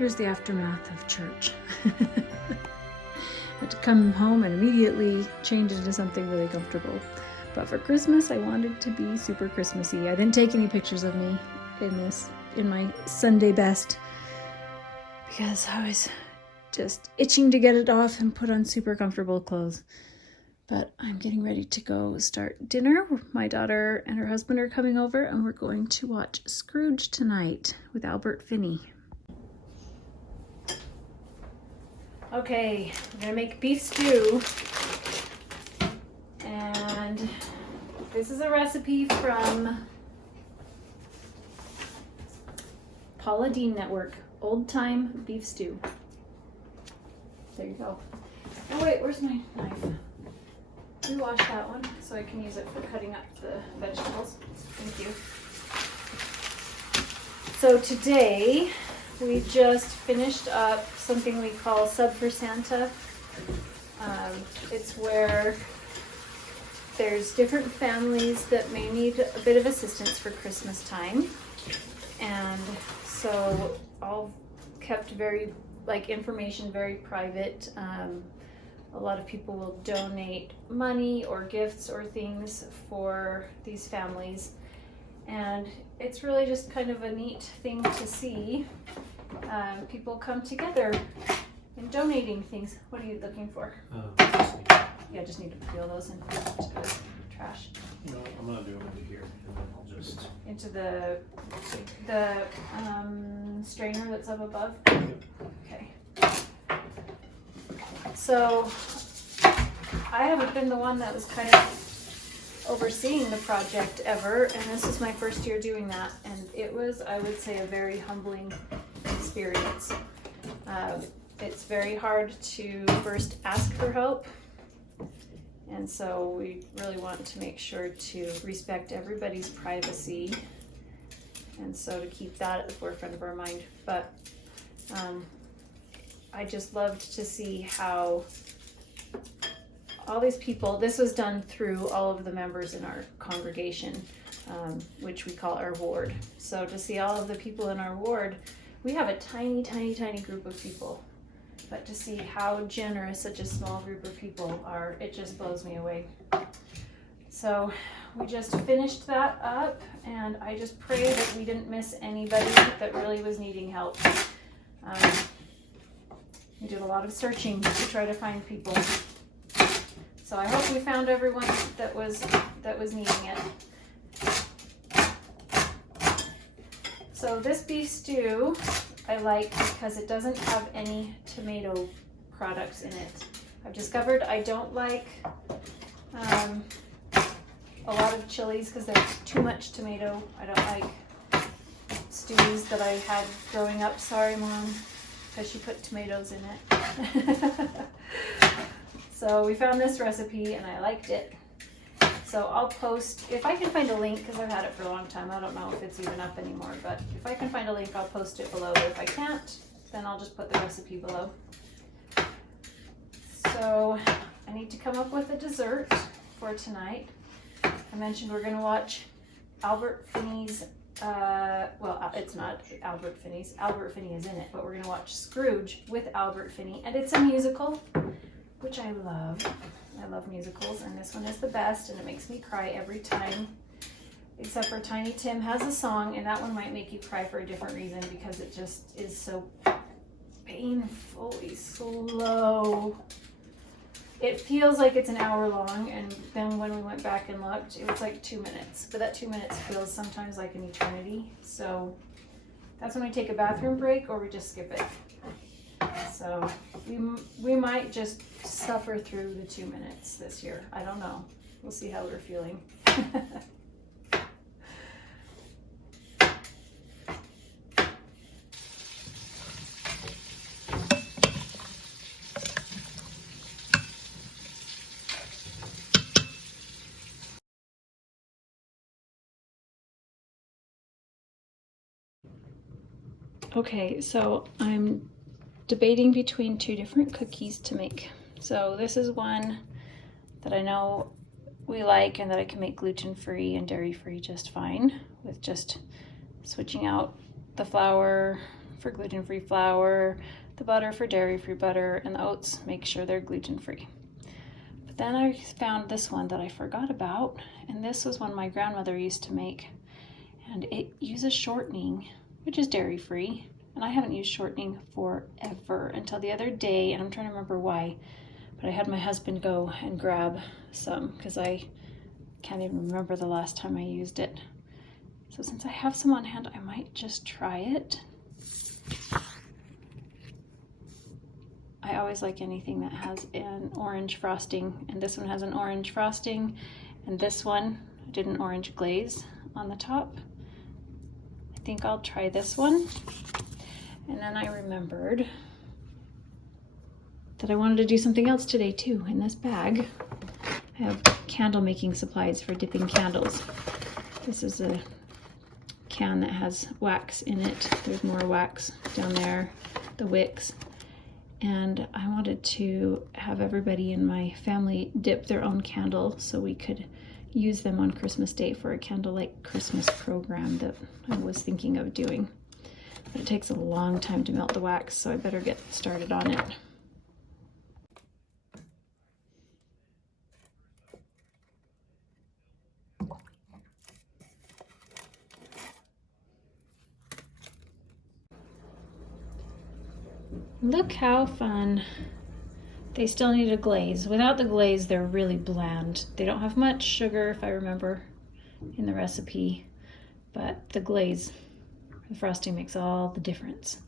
here's the aftermath of church. Had to come home and immediately change into something really comfortable. But for Christmas, I wanted to be super Christmassy. I didn't take any pictures of me in my Sunday best, because I was just itching to get it off and put on super comfortable clothes. But I'm getting ready to go start dinner. My daughter and her husband are coming over, and we're going to watch Scrooge tonight with Albert Finney. Okay, we're gonna make beef stew. And this is a recipe from Paula Deen Network, Old Time Beef Stew. There you go. Oh wait, where's my knife? Rewash that one so I can use it for cutting up the vegetables. Thank you. So today we just finished up something we call Sub for Santa. It's where there's different families that may need a bit of assistance for Christmas time. And so all kept very, information very private. A lot of people will donate money or gifts or things for these families. And it's really just kind of a neat thing to see people come together in donating things. What are you looking for? Yeah, just need to peel those and put them into the trash. No, I'm gonna do them into here, and then I'll just into the strainer that's up above. Okay. So I haven't been the one that was kind of overseeing the project ever, and this is my first year doing that, and it was, I would say, a very humbling experience. It's very hard to first ask for help, and so we really want to make sure to respect everybody's privacy, and so to keep that at the forefront of our mind. But I just loved to see how all these people, this was done through all of the members in our congregation, which we call our ward. So to see all of the people in our ward, we have a tiny, tiny, tiny group of people. But to see how generous such a small group of people are, it just blows me away. So we just finished that up, and I just pray that we didn't miss anybody that really was needing help. We did a lot of searching to try to find people. So I hope we found everyone that was needing it. So this beef stew I like because it doesn't have any tomato products in it. I've discovered I don't like a lot of chilies because there's too much tomato. I don't like stews that I had growing up. Sorry, Mom, because she put tomatoes in it. So we found this recipe and I liked it. So I'll post, if I can find a link, because I've had it for a long time. I don't know if it's even up anymore, but if I can find a link, I'll post it below. But if I can't, then I'll just put the recipe below. So I need to come up with a dessert for tonight. I mentioned we're going to watch Albert Finney's, well, it's not Albert Finney's. Albert Finney is in it, but we're going to watch Scrooge with Albert Finney. And it's a musical, which I love. I love musicals, and this one is the best, and it makes me cry every time. Except for Tiny Tim has a song, and that one might make you cry for a different reason because it just is so painfully slow. It feels like it's an hour long, and then when we went back and looked, it was like 2 minutes. But that 2 minutes feels sometimes like an eternity. So that's when we take a bathroom break or we just skip it. So we might just suffer through the 2 minutes this year. I don't know. We'll see how we're feeling. Okay, so I'm debating between two different cookies to make. So this is one that I know we like and that I can make gluten-free and dairy-free just fine with just switching out the flour for gluten-free flour, the butter for dairy-free butter, and the oats, make sure they're gluten-free. But then I found this one that I forgot about, and this was one my grandmother used to make. And it uses shortening, which is dairy-free. And I haven't used shortening forever until the other day, and I'm trying to remember why. But I had my husband go and grab some because I can't even remember the last time I used it. So since I have some on hand, I might just try it. I always like anything that has an orange frosting, and this one has an orange frosting, and this one did an orange glaze on the top. I think I'll try this one. And then I remembered that I wanted to do something else today too. In this bag, I have candle making supplies for dipping candles. This is a can that has wax in it. There's more wax down there, the wicks. And I wanted to have everybody in my family dip their own candle so we could use them on Christmas Day for a candlelight Christmas program that I was thinking of doing. But it takes a long time to melt the wax, so I better get started on it. Look how fun. They still need a glaze. Without the glaze, they're really bland. They don't have much sugar, if I remember, in the recipe, but the glaze, the frosting makes all the difference.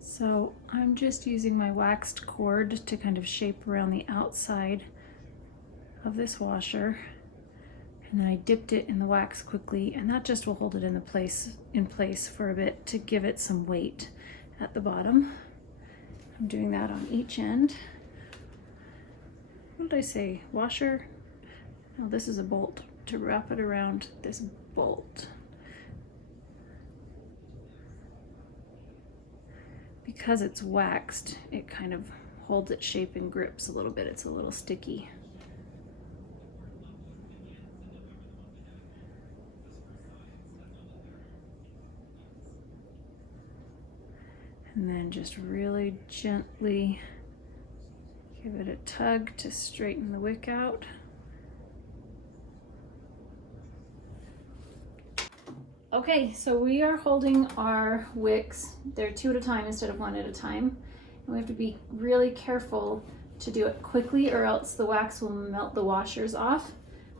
So I'm just using my waxed cord to kind of shape around the outside of this washer. And then I dipped it in the wax quickly, and that just will hold it in place for a bit to give it some weight at the bottom. I'm doing that on each end. What did I say? Washer? No, this is a bolt to wrap it around this bolt. Because it's waxed, it kind of holds its shape and grips a little bit. It's a little sticky. And then just really gently give it a tug to straighten the wick out. Okay, so we are holding our wicks. They're 2 at a time instead of 1 at a time. And we have to be really careful to do it quickly, or else the wax will melt the washers off.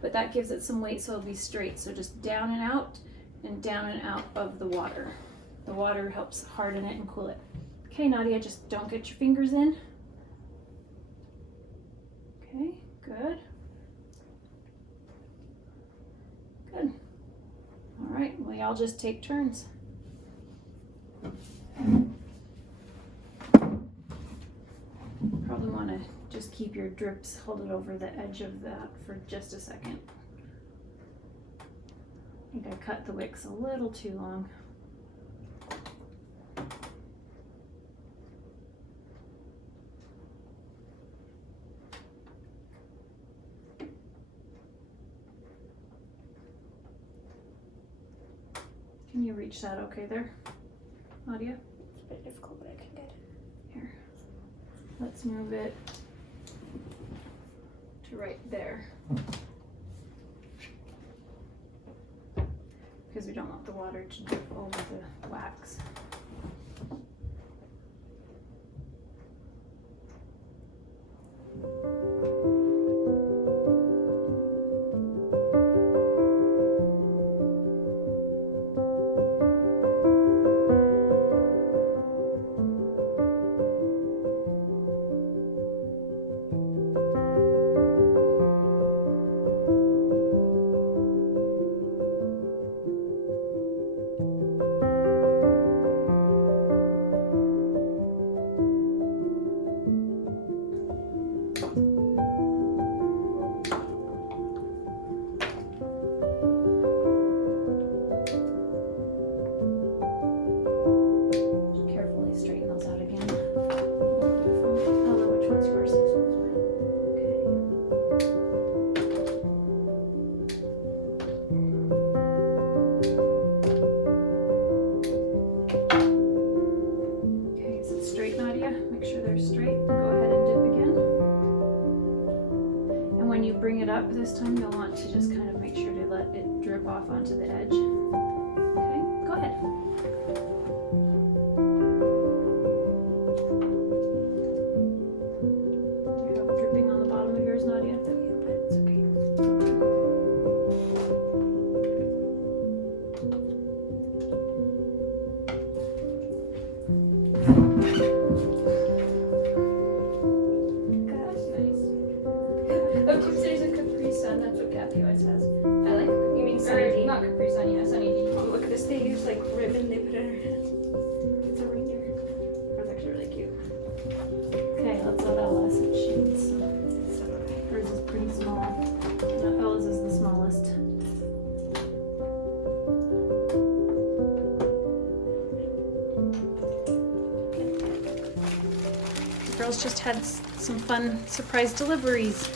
But that gives it some weight so it'll be straight. So just down and out, and down and out of the water. The water helps harden it and cool it. Okay, Nadia, just don't get your fingers in. Okay, good. Good. All right, well, y'all just take turns. Probably want to just keep your drips, hold it over the edge of that for just a second. I think I cut the wicks a little too long. Can you reach that okay there, Nadia? It's a bit difficult, but I can get it. Here, let's move it to right there. Because we don't want the water to drip over the wax. Up this time, you'll want to just kind of make sure to let it drip off onto the edge. Okay, go ahead. Do you have dripping on the bottom of yours, Nadia? It's okay. Ribbon they put in her hand. It's a reindeer. That's actually really cute. Okay, let's let Ella since she's hers is pretty small. No, Ella's is the smallest. The girls just had some fun surprise deliveries.